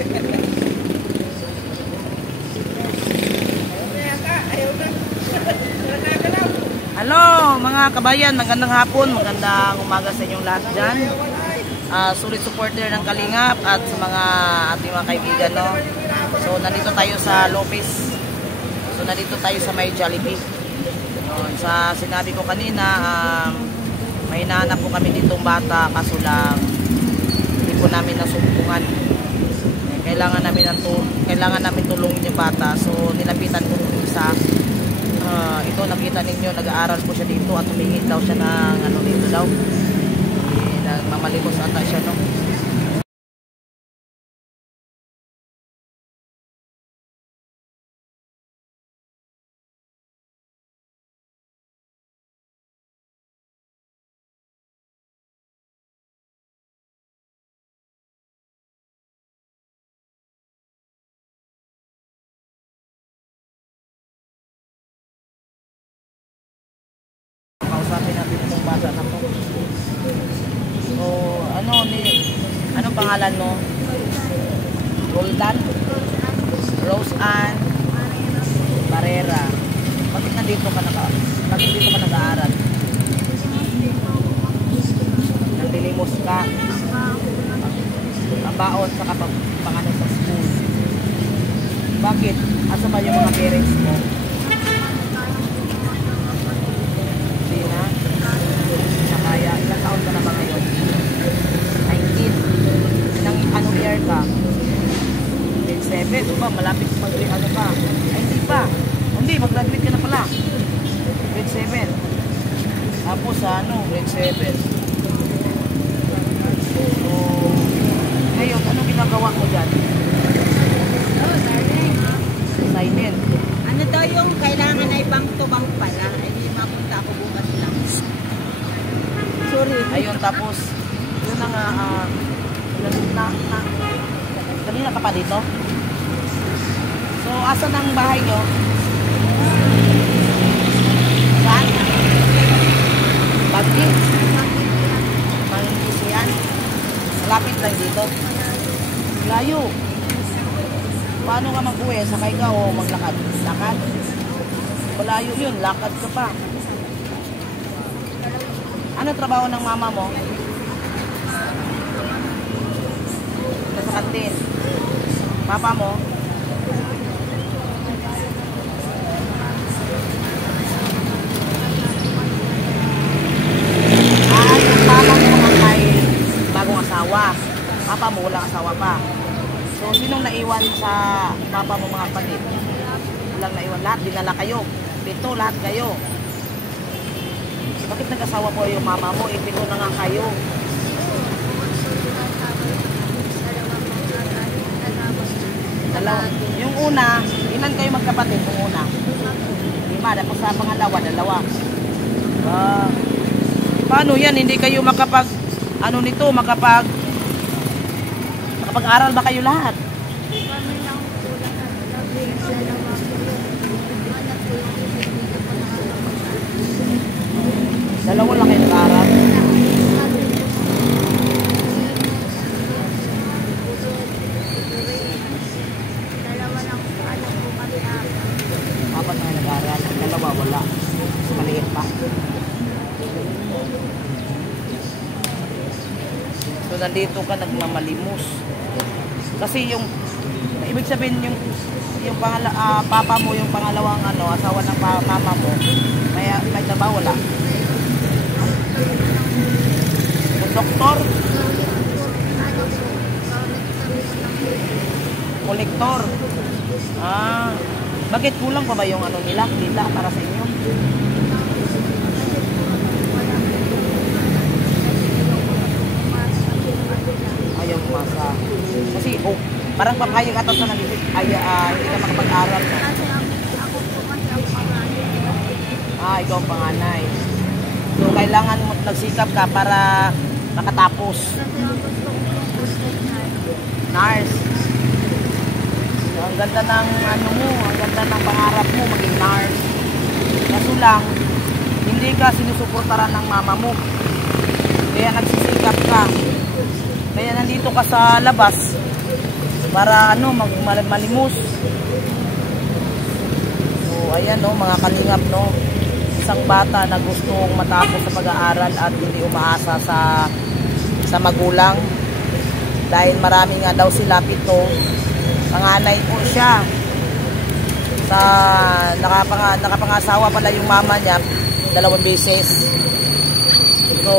Hello mga kabayan, magandang hapon, magandang umaga sa inyong lahat dyan. Sulit supporter ng Kalingap at sa mga ating mga kaibigan, no? So nandito tayo sa Lopez. So nandito tayo sa may Jollibee. Sa sinabi ko kanina, may hinahanap po kami ditong bata, kaso lang hindi po namin nasumpungan. Kailangan namin tulungin yung bata. So nilapitan ko yung isa. Ito nakita ninyo, nag-aaral po siya dito at humingi daw siya ng ano dito daw. Nagmamalimos ata siya, no? Kausapin natin itong bata na to. So, anong pangalan mo? Roldan? Rose Ann Barrera. Bakit nandito ka nag-aaral? Nandilimos ka? Pabaon sa pangalan sa school. Bakit? Asa ba yung mga parents mo? Kaya, ilang taon ka na ba ngayon? 19. Anong year ka? Grade 7. Diba? Malapit mag-ano pa. Ay, hindi pa. Hindi, mag-graduate ka na pala. Grade 7. Tapos, grade 7. So, ngayon, anong ginagawa mo dyan? Silent. Ano daw yung kailangan ay bank to bank pala? Ay, mapunta ako bukas lang. Sorry. Ayun, tapos yun na nga, kanina ka pa dito? So, asan ang bahay nyo? Saan? Bagdi? Maningis yan? Malapit lang dito? Layo. Paano ka mag-uwi? Sakay ka o maglakad? Lakad? Malayo yun, lakad ka pa. Ano trabaho ng mama mo? Nasa kantin. Papa mo? Yung papa mo ay bagong asawa. Papa mo walang asawa pa. So, sinong naiwan sa papa mo mga kapatid? Walang naiwan. Lahat, dinala kayo. 7, lahat kayo. Bakit nag-asawa po yung mama mo? 7 na nga kayo. Dalawa. Yung una, ilan kayo magkapatid? Yung una? 5. Tapos sa pangalawa, 2. Paano yan? Hindi kayo makapag-aral ba kayo lahat? Dalawa lang kayo nag-aaral? Apat na kayo nag-aaral. Ang dalawa wala. Maliit pa. So nandito ka nagmamalimos. Kasi yung ibig sabihin yung papa mo, yung pangalawang asawa ng mama mo, may trabaho wala. Doktor? Kolektor? Bakit kulang pa ba yung nila? Kita para sa inyo? Ayaw umasa. Kasi, parang papayag ata sa hindi ka makapag-aral na. Ikaw ang panganay. So, kailangan mo nagsikap ka para makatapos. Nurse. So, ang ganda ng ang ganda ng pangarap mo, maging nurse. Kaso lang, hindi ka sinusuportaran ng mama mo. Kaya nagsisikap ka. Kaya nandito ka sa labas. para ano, malimos. So, ayan no, mga kalingap no. Isang bata na gustong matapos sa pag-aaral at hindi umaasa sa magulang. Dahil marami nga daw sila 7. Panganay po siya. Nakapangasawa pala yung mama niya 2 beses. So,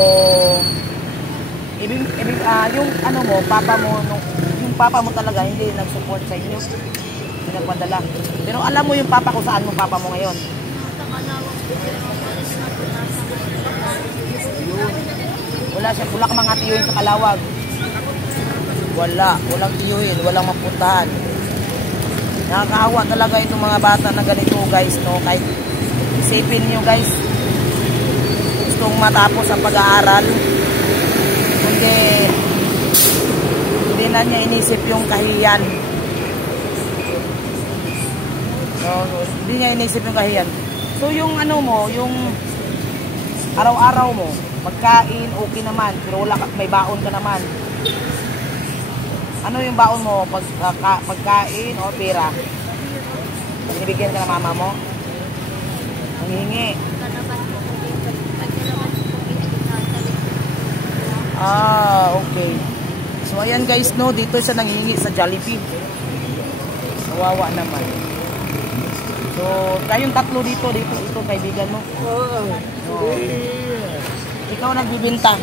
yung ano mo, papa mo, yung papa mo talaga hindi nag-support sa inyo. Hindi nagpadala. Pero alam mo yung papa ko, saan mo papa mo ngayon? Wala siya, wala ka mga tiyuhin sa Kalawag. Walang tiyuhin, walang mapuntahan. Nakakaawa talaga itong mga bata na ganito guys, no? Kahit isipin nyo guys, gustong matapos ang pag-aaral, hindi na niya inisip yung kahiyan. No, hindi niya inisip yung kahiyan. So yung ano mo, yung araw-araw mo, magkain, okay naman, pero wala ka, may baon ka naman. Ano yung baon mo? Pagkain o pera? Binibigyan ka ng mama mo? Nangihingi. Okay. So ayan guys, no, dito siya nangihingi sa Jollibee. Kawawa naman. So, kayong 3 dito, ito kaibigan mo. Oh. Ikaw nagbibinta.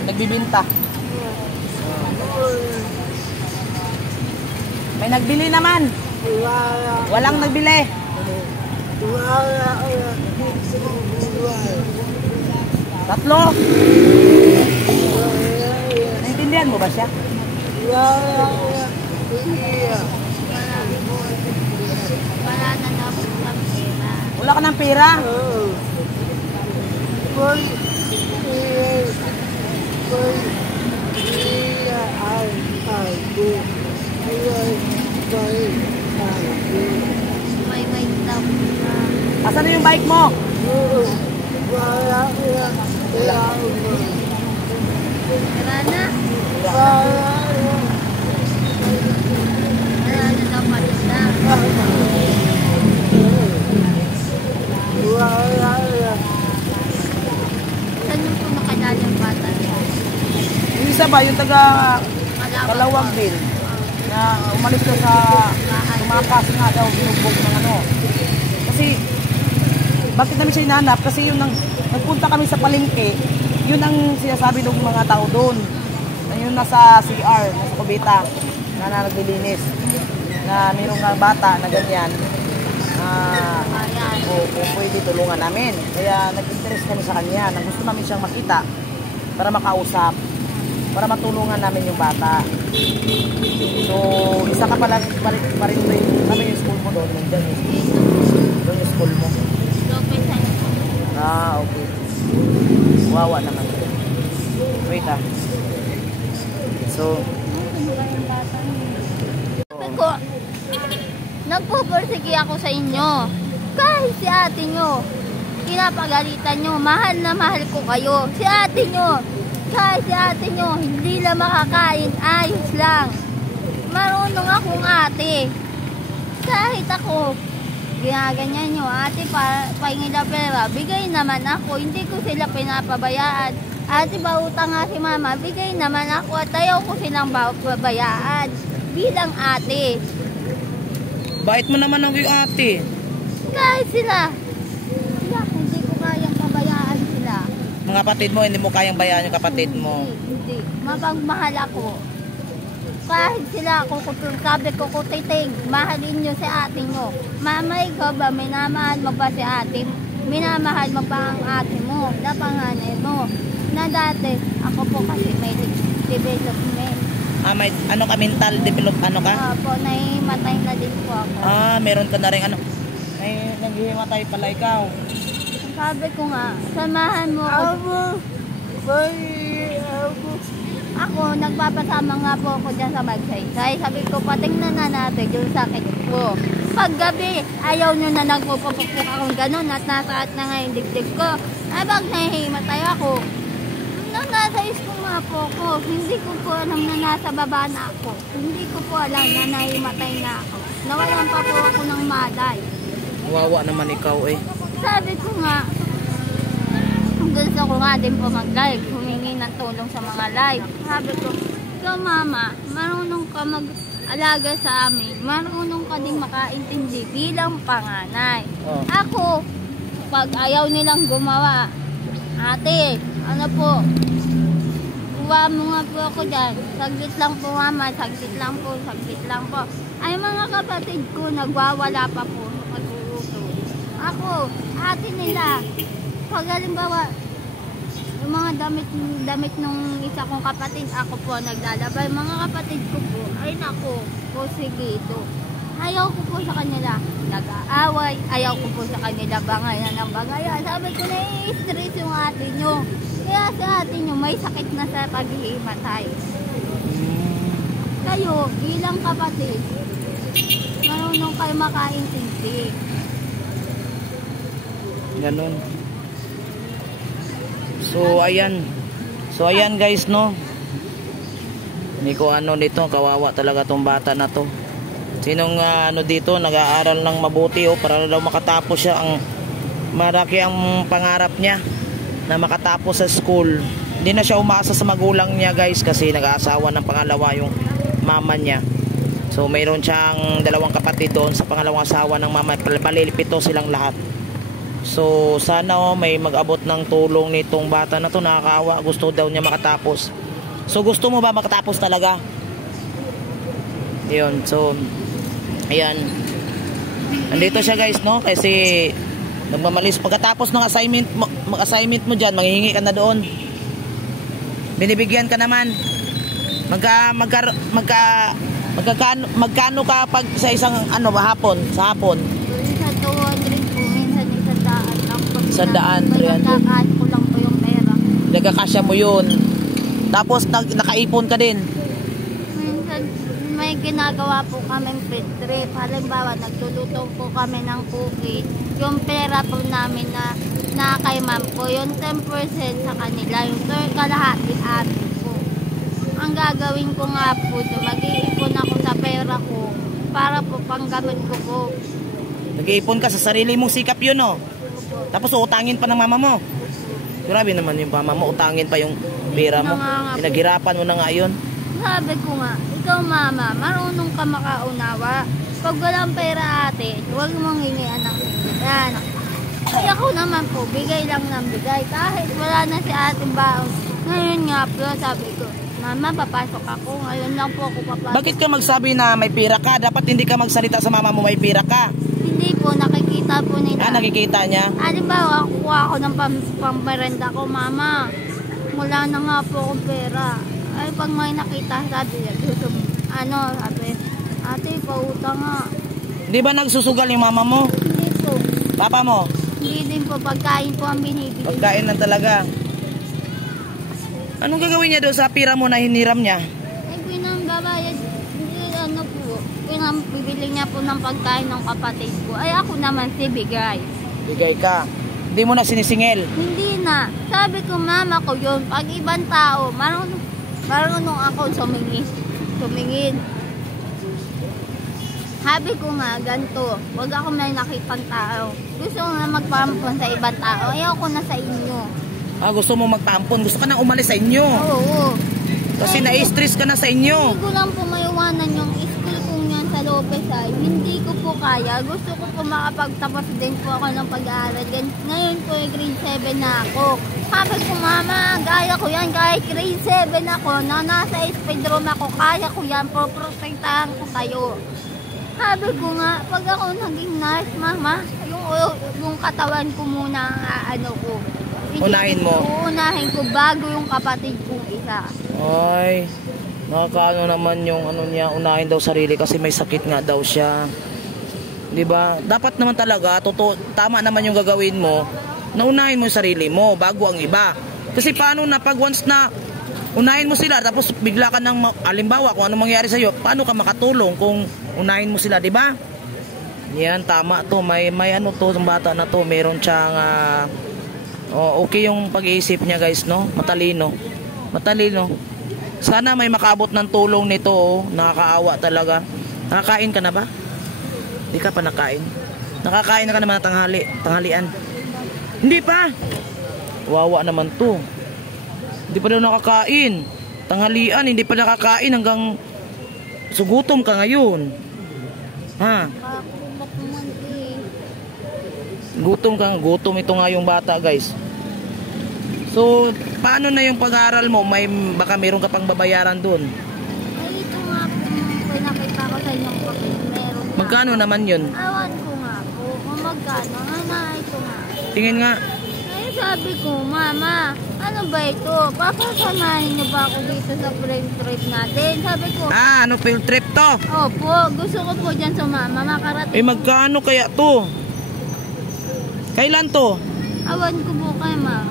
May nagbili naman. Walang nagbili. Tatlo. Naintindihan mo ba siya? Wala ka ng pera? May daw. Asan na yung bike mo? Wala na. Wala na daw palista. Saan yung pumakilala yung bata niya? Yung isa ba, yung taga Kalawag din. Na umalis ka sa tumakas nga daw, binugbog ng ano. Kasi, bakit namin siya hinanap? Kasi yun nagpunta kami sa palengke, yun ang sinasabi ng mga tao doon. Na yun nasa CR, nasa kubita, na naglilinis. Na mayroong bata na ganyan. Kung pwede tulungan namin. Kaya nag-interest kami sa kanya. Gusto namin siyang makita para makausap, para matulungan namin yung bata. So, isa ka pala parin rin. Ano yung school mo doon? Doon yung school mo. Okay. Wawa naman. Wait So, nagpupursige ako sa inyo. Kahit si ate nyo, pinapagalitan nyo, mahal na mahal ko kayo. Si ate nyo, kahit si ate nyo, hindi lang makakain, ayos lang. Marunong akong ate. Kahit ako, ginaganyan nyo, ate, pahingi na pera, bigay naman ako, hindi ko sila pinapabayaan. Ate, bautang nga si mama, bigay naman ako at ayaw ko silang babayaan bilang ate. bait mo naman ang yung ate. Kahit sila, hindi ko kayang pabayaan sila. Mga kapatid mo, hindi mo kayang bayaan yung kapatid mo. Hindi. Mapagmahal ako. Kahit sila, sabi ko, kutitig, mahalin nyo si ate nyo. Mama, ikaw ba, minamahal mo ba si ate? Minamahal mo ba ang ate mo? Napanganay mo. Na dati, ako po kasi may development. May ano ka, mental develop, ano ka? Opo, naimatay na din po ako. Meron ka na rin ano. Ay, naghihimatay pala ikaw. Sabi ko nga, samahan mo ako. Ako, nagpapasama nga po ako dyan sa magsaysay. Sabi ko, patingnan na natin yung sakit ko. Paggabi, ayaw nyo na nagpupupuk akong ganun at nasaat na nga yung dibdib ko. Ay, pag nahihimatay ako, Nung nasa school nga po ako, hindi ko po alam na nasa baba na ako. Hindi ko po alam na naimatay na ako. Nawalan pa po ako ng malay. Wawa naman ikaw eh. Sabi ko nga, gusto ko nga din po mag-live, humingi ng tulong sa mga live. Sabi ko, ikaw mama, marunong ka mag-alaga sa amin, marunong ka din makaintindi bilang panganay. Oh. Ako, pag ayaw nilang gumawa, ate, ano po, kuha mo nga po ako dyan. Saglit lang po mama, saglit lang po, saglit lang po. Ay mga kapatid ko, nagwawala pa po. Ako, ate nila, pag halimbawa, yung mga damit nung isa kong kapatid, ako po naglalaba. Yung mga kapatid ko po, ay nako, po sige ito. Ayaw ko po sa kanila nag-aaway, ayaw ko po sa kanila bangayan ng bangayan. Sabi ko, nai-stress yung ate nyo. Kaya sa ate nyo, may sakit na sa paghihimatay. Kayo, bilang kapatid, marunong kayo makaintindi. Ganun. So ayan guys, no. Hindi ko ano nito, kawawa talaga tong bata na to. Sinong ano dito nag-aaral ng mabuti para daw makatapos siya, ang maraki ang pangarap niya na makatapos sa school. Hindi na siya umasa sa magulang niya guys, kasi nag-aasawa ng pangalawa yung mama niya. So mayroon siyang dalawang kapatid doon sa pangalawang asawa ng mama, palilipito silang lahat. So sana may mag-abot ng tulong nitong bata na to, nakakaawa, gusto daw niya makatapos. So gusto mo ba makatapos talaga? Yun, so ayan, andito siya guys, no, kasi nagmamalis. Pagkatapos ng assignment mo dyan, manghihingi ka na doon, binibigyan ka naman. Magkano ka pag sa isang ano ba, sa hapon? Sa 200 po, minsan 100 lang po. 100, 300. Nagkakaas ko lang po yung pera. Nagkakasya mo yun. Tapos nakaipon ka din. Minsan may ginagawa po kaming field trip. Halimbawa, nagluluto po kami ng cookies. Yung pera po namin na kay ma'am po, yung 10% sa kanila, yung kalahati atin po. Ang gagawin ko nga po, mag-iipon ako sa pera ko para po panggamit ko po. Nag-iipon ka sa sarili mong sikap yun, no? Tapos utangin pa ng mama mo. Grabe naman yung mama mo, utangin pa yung pera mo. Pinaghirapan mo na nga yun. Sabi ko nga, ikaw mama, marunong ka makaunawa. Pag walang pera ate, huwag mong hingian ng hingian. Ay ako naman po, bigay lang ng bigay. Kahit wala na si ating baon. Ngayon nga po, sabi ko, mama, papasok ako. Ngayon lang po ako papasok. Bakit ka magsabi na may pera ka? Dapat hindi ka magsalita sa mama mo may pera ka. Hindi po, nakikita po nila. Nakikita niya? Halimbawa, kukuha ako ng pamperenda ko, mama. Wala na nga po akong pera. Ay, pag may nakita, sabi niya, sabi, ate, pautang nga. Di ba nagsusugal yung mama mo? Hindi po. Papa mo? Hindi din po, pagkain po ang binibili. Pagkain lang talaga. Anong gagawin niya doon sa pira mo na hiniram niya? Ay, pinanggabayad, bibili niya po ng pagkain ng kapatid ko. Ay, ako naman si bigay. Bigay ka. Hindi mo na sinisingil? Hindi na. Sabi ko, mama ko yun. Pag ibang tao, marunong ako sumingin. Sabi ko nga, ganito. Huwag ako may nakipang tao. Gusto ko na magpampon sa ibang tao. Ayaw ko na sa inyo. Gusto mo magpampon? Gusto ka na umalis sa inyo? Oo. Kasi na-stress ka na sa inyo. Hindi ko lang po maiwanan yung school kong yan sa Lopez ay. Hindi ko po kaya. Gusto ko po makapagtapos din po ako ng pag-aaral. Ngayon po grade 7 na ako. Sabi ko, mama, kaya ko yan. Kahit grade 7 ako, na nasa speed room ako, kaya ko yan. Protektahan ko kayo. Sabi ko nga, pag ako naging nurse, mama, yung katawan ko muna ang ko. Unahin mo? Uunahin ko bago yung kapatid kong isa. Ay, nakakaano naman yung niya, unahin daw sarili kasi may sakit nga daw siya. 'Di ba? Dapat naman talaga, tama naman yung gagawin mo. Naunahin mo yung sarili mo bago ang iba. Kasi paano na pag once na unahin mo sila tapos bigla ka nang halimbawa kung ano mangyari sa iyo, paano ka makatulong kung unahin mo sila, 'di ba? Yan, tama to. May ano to, ng bata na to, meron siyang Oh, okay yung pag-iisip niya guys, no? Matalino. Matalino. Sana may makabot ng tulong nito, oh. Nakakaawa talaga. Nakakain ka na ba? Hindi ka pa nakain. Nakakain na ka naman ng tanghalian. Hindi pa. Wawa naman to. Hindi pa daw nakakain. Tanghalian, hindi pa nakakain hanggang sugutom ka ngayon. Ha? Gutom ka, gutom ito nga yung bata guys. So, paano na yung pag-aaral mo? Baka meron ka pang babayaran dun. Ay, ito nga po, pinakita ko sa inyong papel. Meron na. Magkano naman yun? Awan ko nga po, kung magkano. Ito nga. Tingin nga. Ay, sabi ko, Mama, ano ba ito? Papasamahin niyo ba ako dito sa field trip natin? Sabi ko, Ano field trip to? opo, gusto ko po dyan sumama. Makarating. Magkano kaya to? Kailan to? Awan ko po kay Ma'am.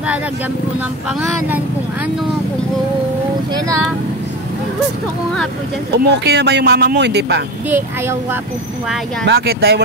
Lalagyan po ng pangalan kung ano, kung oo sila. Ay, gusto ko nga po dyan sa... Umuki na ba yung mama mo? Hindi pa. Hindi, ayaw nga po puwayan. Bakit? Dahil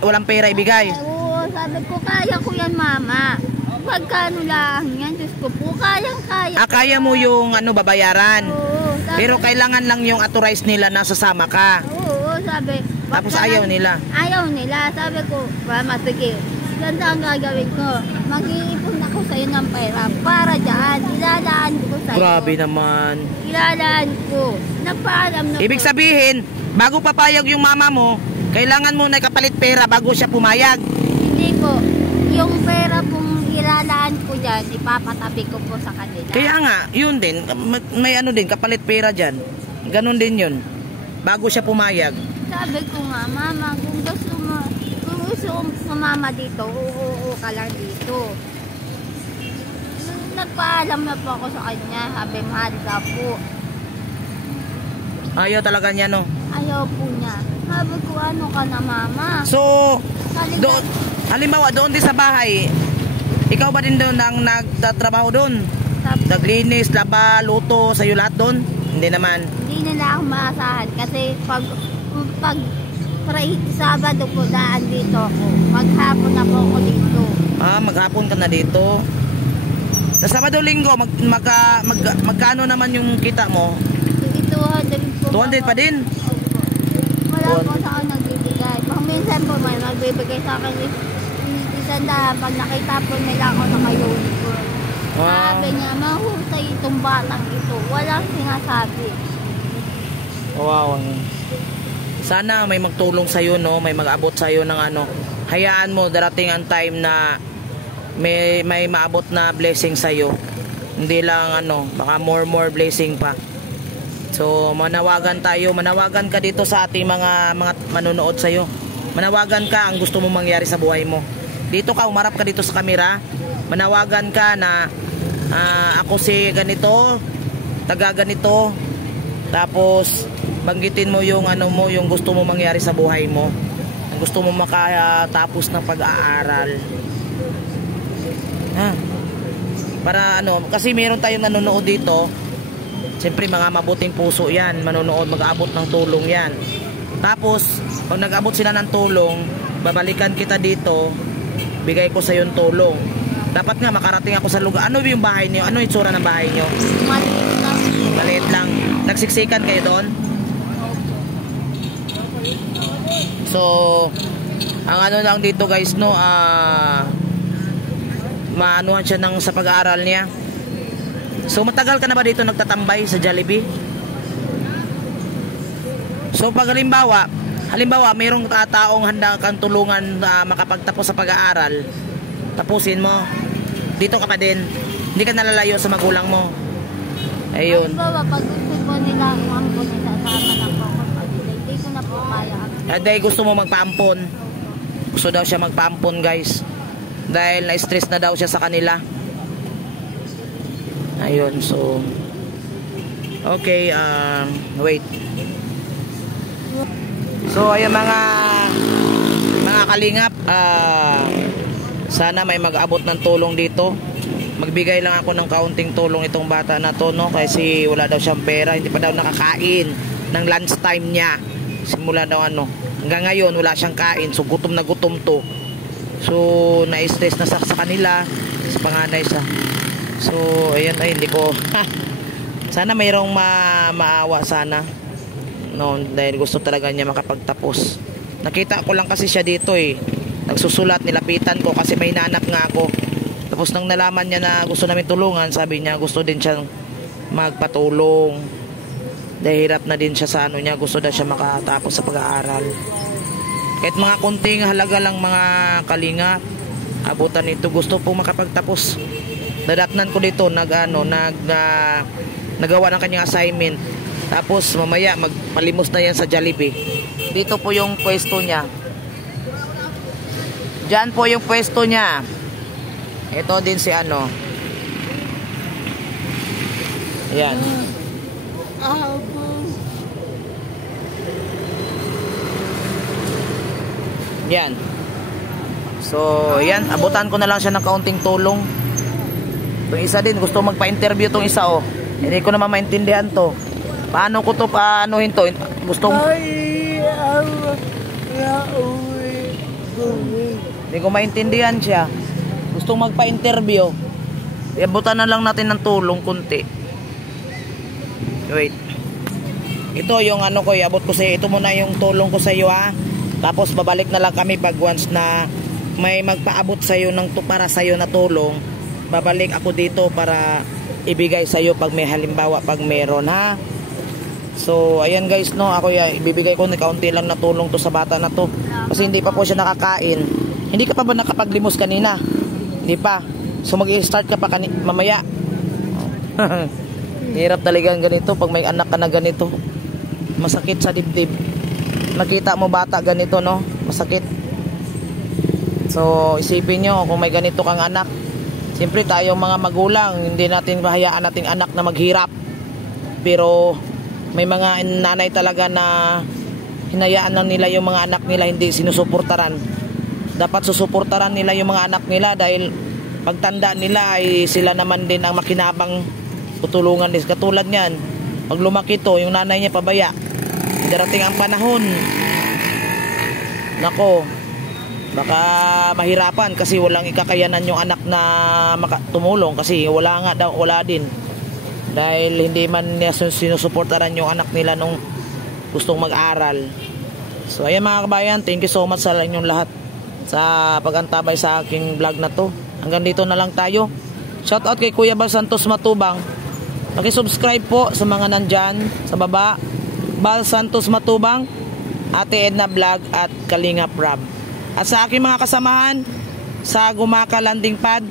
walang pera ibigay. Oo, sabi ko, kaya ko yan, Mama. Pagkano lang yan, Diyos ko po, kayang-kaya. Kaya mo yung babayaran. Oo, Pero kailangan lang yung authorize nila na sasama ka. Oo, sabi. Tapos ayaw nila. Ayaw nila. Sabi ko, Mama, sige. Ganda ang gagawin ko. Mag-iipon ako sa'yo ng pera para dyan. Ilalaan ko sa'yo. Grabe naman. Ilalaan ko. Napaalam na Ibig po. sabihin, bago papayag yung mama mo, kailangan mo na kapalit pera bago siya pumayag. Hindi po. Yung pera pong ilalaan ko dyan, ipapatabi ko po sa kanila. Kaya nga, yun din. May ano din, kapalit pera dyan. Ganon din yun. Bago siya pumayag. Sabi ko nga, Mama, kung gusto mo sumama dito, oo ka lang dito. Nagpaalam na po ako sa kanya, sabi, mahal ka po. Ayaw talaga niya, no? Ayaw po niya. Sabi ko, ano ka na, Mama? So, doon, halimbawa, doon din sa bahay, ikaw ba din doon ang nagtatrabaho doon? Naglinis, laba, luto, sa'yo lahat doon? Hindi naman. Hindi nila ako maasahan kasi pag Sabado po daan dito ako. Maghapon na po ako dito. Maghapon ka na dito. Sa Sabado Linggo, magkano naman yung kita mo? 200 po. 200 pa din? Wala po sa akin nagbibigay. Pag minsan po may magbibigay sa akin isang daan. Pag nakita po nila ako naka-uniform. Sabi niya, mahusay itong batang ito. Walang sinasabi. Wow. Sana may magtulong sa'yo, no? May mag-abot sa'yo ng ano. Hayaan mo, darating ang time na may maabot na blessing sa'yo. Hindi lang baka more blessing pa. So, manawagan ka dito sa ating mga manonood sa'yo. Manawagan ka ang gusto mong mangyari sa buhay mo. Dito ka, umarap ka dito sa kamera. Manawagan ka na ako si ganito, taga ganito. Tapos banggitin mo yung yung gusto mo mangyari sa buhay mo. Ang gusto mo makatapos ng pag-aaral. Para kasi meron tayong nanonood dito. Siyempre mga mabuting puso 'yan, manonood, mag-aabot ng tulong 'yan. Tapos pag nag-abot sila ng tulong, babalikan kita dito, bigay ko sa yung tulong. Dapat nga makarating ako sa lugar. Ano yung bahay niyo? Ano yung itsura ng bahay niyo? Maliit lang. Maliit lang. Nagsiksikan kayo doon? So, ang lang dito guys, no, maanuhan siya sa pag-aaral niya. So, matagal ka na ba dito nagtatambay sa Jollibee? So, pag halimbawa, mayroong taong handa kang tulungan makapagtapos sa pag-aaral, tapusin mo. Dito ka pa din. Hindi ka nalalayo sa magulang mo. Ayun. Halimbawa, pag gusto po nila kung ang po nila sama na po ako pag-ilay, hindi ko na po kaya. Dahil gusto mo magpaampon. Gusto daw siya magpaampon guys. Dahil na-stress na daw siya sa kanila. Ayun, so okay, wait. So ayun mga kalingap, sana may mag-abot ng tulong dito. Magbigay lang ako ng kaunting tulong itong bata na to, no? Kasi wala daw siyang pera, hindi pa daw nakakain ng lunch time niya. Simula daw hanggang ngayon wala siyang kain, so gutom na gutom to. So na-stress na sa kanila, sa panganay sa. So ayun, ay hindi ko sana mayroong maawa sana, no, dahil gusto talaga niya makapagtapos. Nakita ko lang kasi siya dito nagsusulat, nilapitan ko kasi may nanap nga ako. Tapos nang nalaman niya na gusto namin tulungan, sabi niya gusto din siyang magpatulong dahil hirap na din siya sa ano niya, gusto na siya makatapos sa pag-aaral. Kahit mga konting halaga lang mga kalinga, abutan nito, gusto pong makapagtapos. Dadatnan ko dito nagawa ng kanyang assignment. Tapos mamaya magpalimos na yan sa Jollibee. Dito po yung pwesto niya. Diyan po yung pwesto niya. Ito din si ano. Ayan. Yan. So, yan. Abutan ko na lang siya ng kaunting tulong. Itong isa din, gusto magpa-interview itong isa, Hindi ko naman maintindihan to. Paano ko to paanohin to? Gustong... Hindi ko maintindihan siya. Gustong magpa-interview. Abutan na lang natin ng tulong kunti. Wait. Ito yung ano ko, iabot ko sa iyo. Ito muna yung tulong ko sa iyo, Tapos babalik na lang kami pag once na may magpaabot sa iyo ng para sa iyo na tulong. Babalik ako dito para ibigay sa iyo pag may halimbawa, pag meron, So ayan guys, no, ako ibibigay ko ng kaunti lang na tulong to sa bata na to. Kasi hindi pa po siya nakakain. Hindi ka pa ba nakapaglimos kanina? Hindi pa. So mag-i-start ka pa mamaya. Hirap talaga ganito pag may anak ka na ganito. Masakit sa dibdib. Nakita mo bata ganito, no? Masakit. So isipin nyo kung may ganito kang anak. Siyempre tayong mga magulang, hindi natin bahayaan nating anak na maghirap. Pero may mga nanay talaga na hinayaan lang nila yung mga anak nila, hindi sinusuportaran. Dapat susuportaran nila yung mga anak nila dahil pagtanda nila ay sila naman din ang makinabang tutulungan din. Katulad niyan, pag lumaki to, yung nanay niya pabaya, darating ang panahon, nako, baka mahirapan kasi walang ikakayanan yung anak na tumulong kasi wala din. Dahil hindi man niya sinusuportaran yung anak nila nung gustong mag-aral. So ayan mga kabayan, thank you so much sa inyong lahat sa pag-antabay sa aking vlog na to. Hanggang dito na lang tayo. Shout out kay Kuya Bal Santos Matubang. Paki-subscribe po sa mga nandyan sa baba. Bal Santos Matubang, Ate Edna Vlog at Kalinga Prab. At sa aking mga kasamahan sa Gumaka Landing Pad,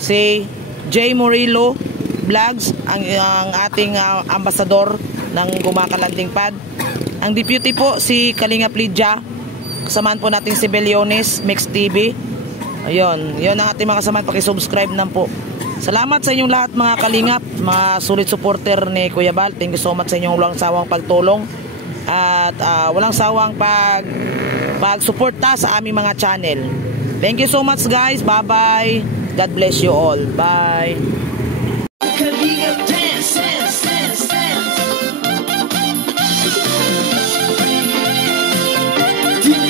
si J. Murillo Vlogs, ang ating ambasador ng Gumaka Landing Pad. Ang deputy po si Kalinga Plidja. Kasamahan po natin si Beliones Mix TV. Ayun, yun ang ating mga kasamahan. Paki-subscribe na po. Salamat sa inyong lahat mga kalingap, mga sulit supporter ni Kuya Bal. Thank you so much sa inyong walang sawang pagtulong at walang sawang pagsuporta sa aming mga channel. Thank you so much guys. Bye bye. God bless you all. Bye. Kalingap dance, dance, dance, dance.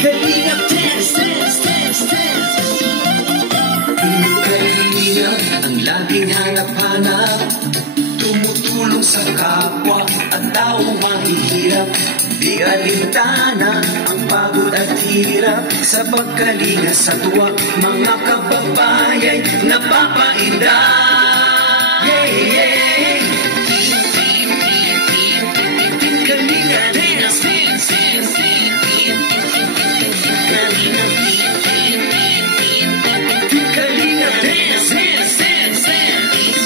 Kalingap dance, dance, dance, dance. Kalingap ang laging hanap-hanap, tumutulong sa kapwa at taong mahihirap. Di alintana ang pagod at hirap, sa pagkalinga sa tuwa mga kababayay napapainda. Yeah, yeah. Kalinga dance, dance, dance, dance. Kalinga dance, dance, dance, dance.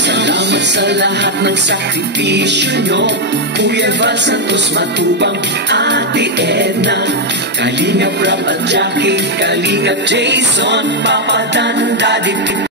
Salamat sa lahat ng sakripisyo nyo, Kuya Bal Santos Matubang, Ate Edna, Kalinga Prab at Jackie, Kalinga Jason, Papa Dan, Daddy